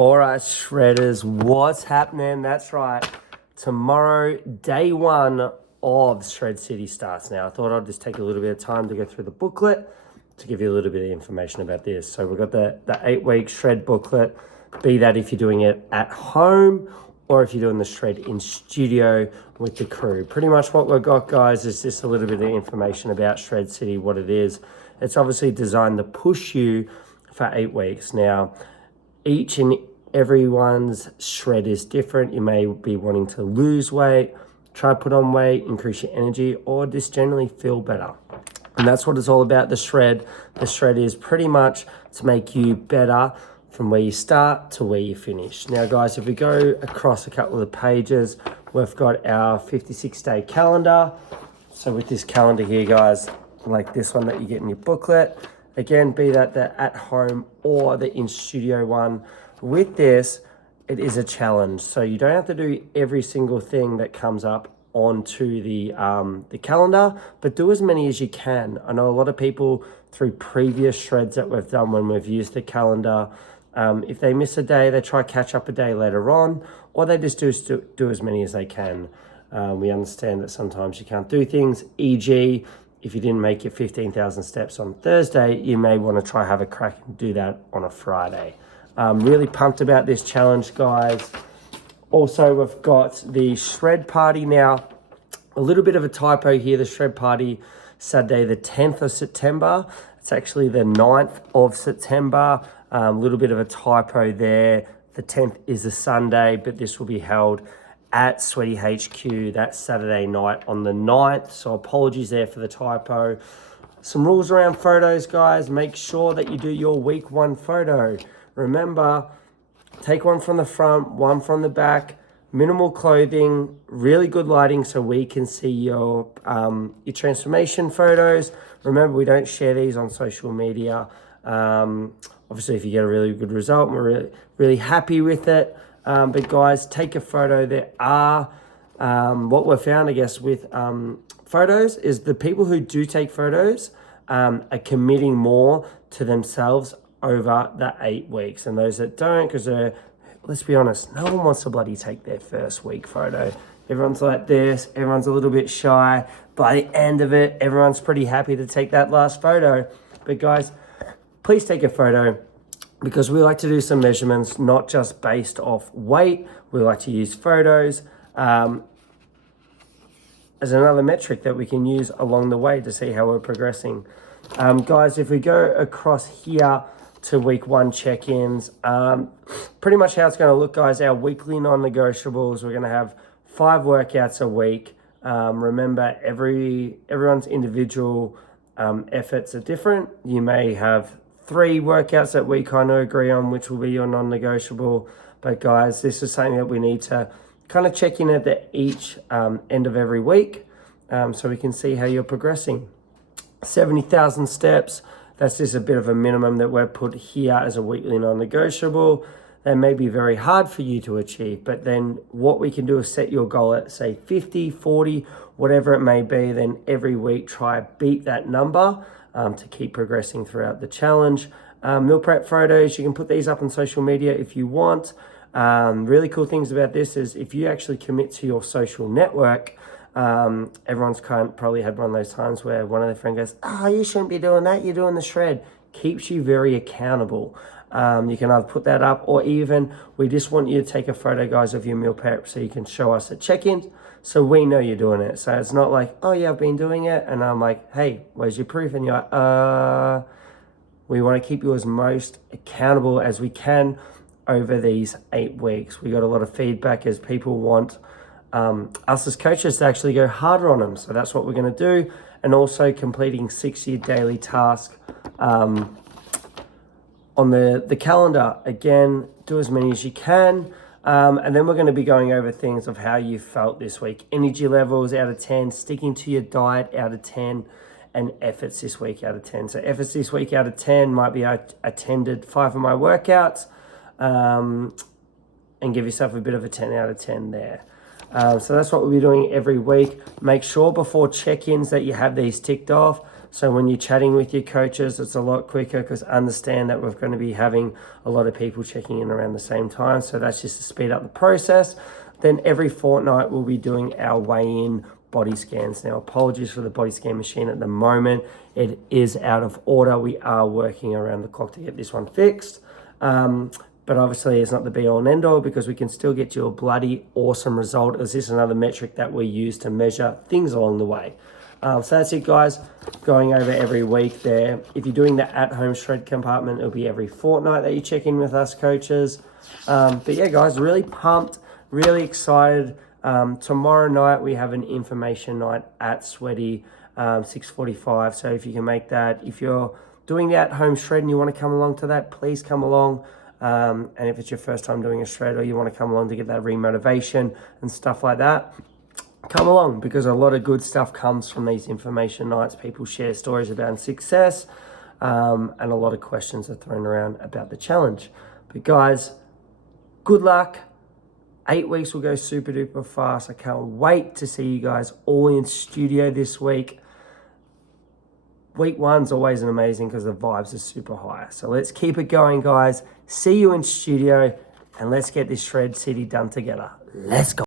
All right, shredders, what's happening? That's right. Tomorrow, day one of Shred City starts. Now, I thought I'd just take a little bit of time to go through the booklet to give you a little bit of information about this. So we've got the 8-week shred booklet, be that if you're doing it at home or if you're doing the shred in studio with the crew. Pretty much what we've got, guys, is just a little bit of information about Shred City, what it is. It's obviously designed to push you for 8 weeks. Now, each and everyone's shred is different. You may be wanting to lose weight, try to put on weight, increase your energy, or just generally feel better. And that's what it's all about, the shred. The shred is pretty much to make you better from where you start to where you finish. Now, guys, if we go across a couple of the pages, we've got our 56-day calendar. So with this calendar here, guys, like this one that you get in your booklet, again, be that the at-home or the in-studio one. With this, it is a challenge. So you don't have to do every single thing that comes up onto the calendar, but do as many as you can. I know a lot of people through previous shreds that we've done when we've used the calendar, if they miss a day, they try catch up a day later on, or they just do as many as they can. We understand that sometimes you can't do things, e.g., if you didn't make your 15,000 steps on Thursday, you may want to try have a crack and do that on a Friday. Really pumped about this challenge, guys. Also, we've got the shred party now. A little bit of a typo here. The shred party, Saturday, the 10th of September. It's actually the 9th of September. A little bit of a typo there. The 10th is a Sunday, but this will be held at Sweaty HQ that Saturday night on the 9th. So apologies there for the typo. Some rules around photos, guys. Make sure that you do your week one photo. Remember, take one from the front, one from the back, minimal clothing, really good lighting so we can see your transformation photos. Remember, we don't share these on social media. Obviously, if you get a really good result, we're really happy with it. But guys, take a photo. There are, what we've found, I guess, with photos is the people who do take photos are committing more to themselves over the 8 weeks. And those that don't, because let's be honest, no one wants to bloody take their first week photo. Everyone's like this, everyone's a little bit shy. By the end of it, everyone's pretty happy to take that last photo. But guys, please take a photo, because we like to do some measurements, not just based off weight. We like to use photos as another metric that we can use along the way to see how we're progressing. Guys, if we go across here to week one check-ins, pretty much how it's going to look, guys, our weekly non-negotiables, we're going to have 5 workouts a week. Remember, everyone's individual efforts are different. You may have 3 workouts that we kind of agree on, which will be your non-negotiable. But guys, this is something that we need to kind of check in at each end of every week, so we can see how you're progressing. 70,000 steps, that's just a bit of a minimum that we've put here as a weekly non-negotiable. That may be very hard for you to achieve, but then what we can do is set your goal at, say, 50, 40, whatever it may be. Then every week, try beat that number to keep progressing throughout the challenge. Meal prep photos, you can put these up on social media if you want. Really cool things about this is if you actually commit to your social network, everyone's probably had one of those times where one of their friends goes, you shouldn't be doing that, you're doing the shred. Keeps you very accountable. You can either put that up, or even we just want you to take a photo, guys, of your meal prep so you can show us at check-ins so we know you're doing it. So it's not like, I've been doing it, and I'm like, hey, where's your proof? And you're like, we want to keep you as most accountable as we can over these 8 weeks. We got a lot of feedback as people want us as coaches to actually go harder on them. So that's what we're going to do. And also completing 60 daily tasks on the calendar. Again, do as many as you can. And then we're going to be going over things of how you felt this week. Energy levels out of 10, sticking to your diet out of 10, and efforts this week out of 10. So efforts this week out of 10 might be I attended 5 of my workouts, and give yourself a bit of a 10 out of 10 there. So that's what we'll be doing every week. Make sure before check-ins that you have these ticked off. So when you're chatting with your coaches, it's a lot quicker because understand that we're going to be having a lot of people checking in around the same time. So that's just to speed up the process. Then every fortnight, we'll be doing our weigh-in body scans. Now, apologies for the body scan machine at the moment. It is out of order. We are working around the clock to get this one fixed. But obviously it's not the be all and end all because we can still get you a bloody awesome result, as this is another metric that we use to measure things along the way. So that's it, guys. Going over every week there. If you're doing the at-home shred compartment, it'll be every fortnight that you check in with us coaches. But yeah, guys, really pumped, really excited. Tomorrow night we have an information night at Sweaty, 6:45. So if you can make that, if you're doing the at-home shred and you want to come along to that, please come along. And if it's your first time doing a shred or you want to come along to get that remotivation and stuff like that, come along, because a lot of good stuff comes from these information nights. People share stories about success, and a lot of questions are thrown around about the challenge. But guys, good luck. 8 weeks will go super duper fast. I can't wait to see you guys all in studio this week. Week one's always an amazing because the vibes are super high. So let's keep it going, guys. See you in studio, and let's get this Shred City done together. Let's go.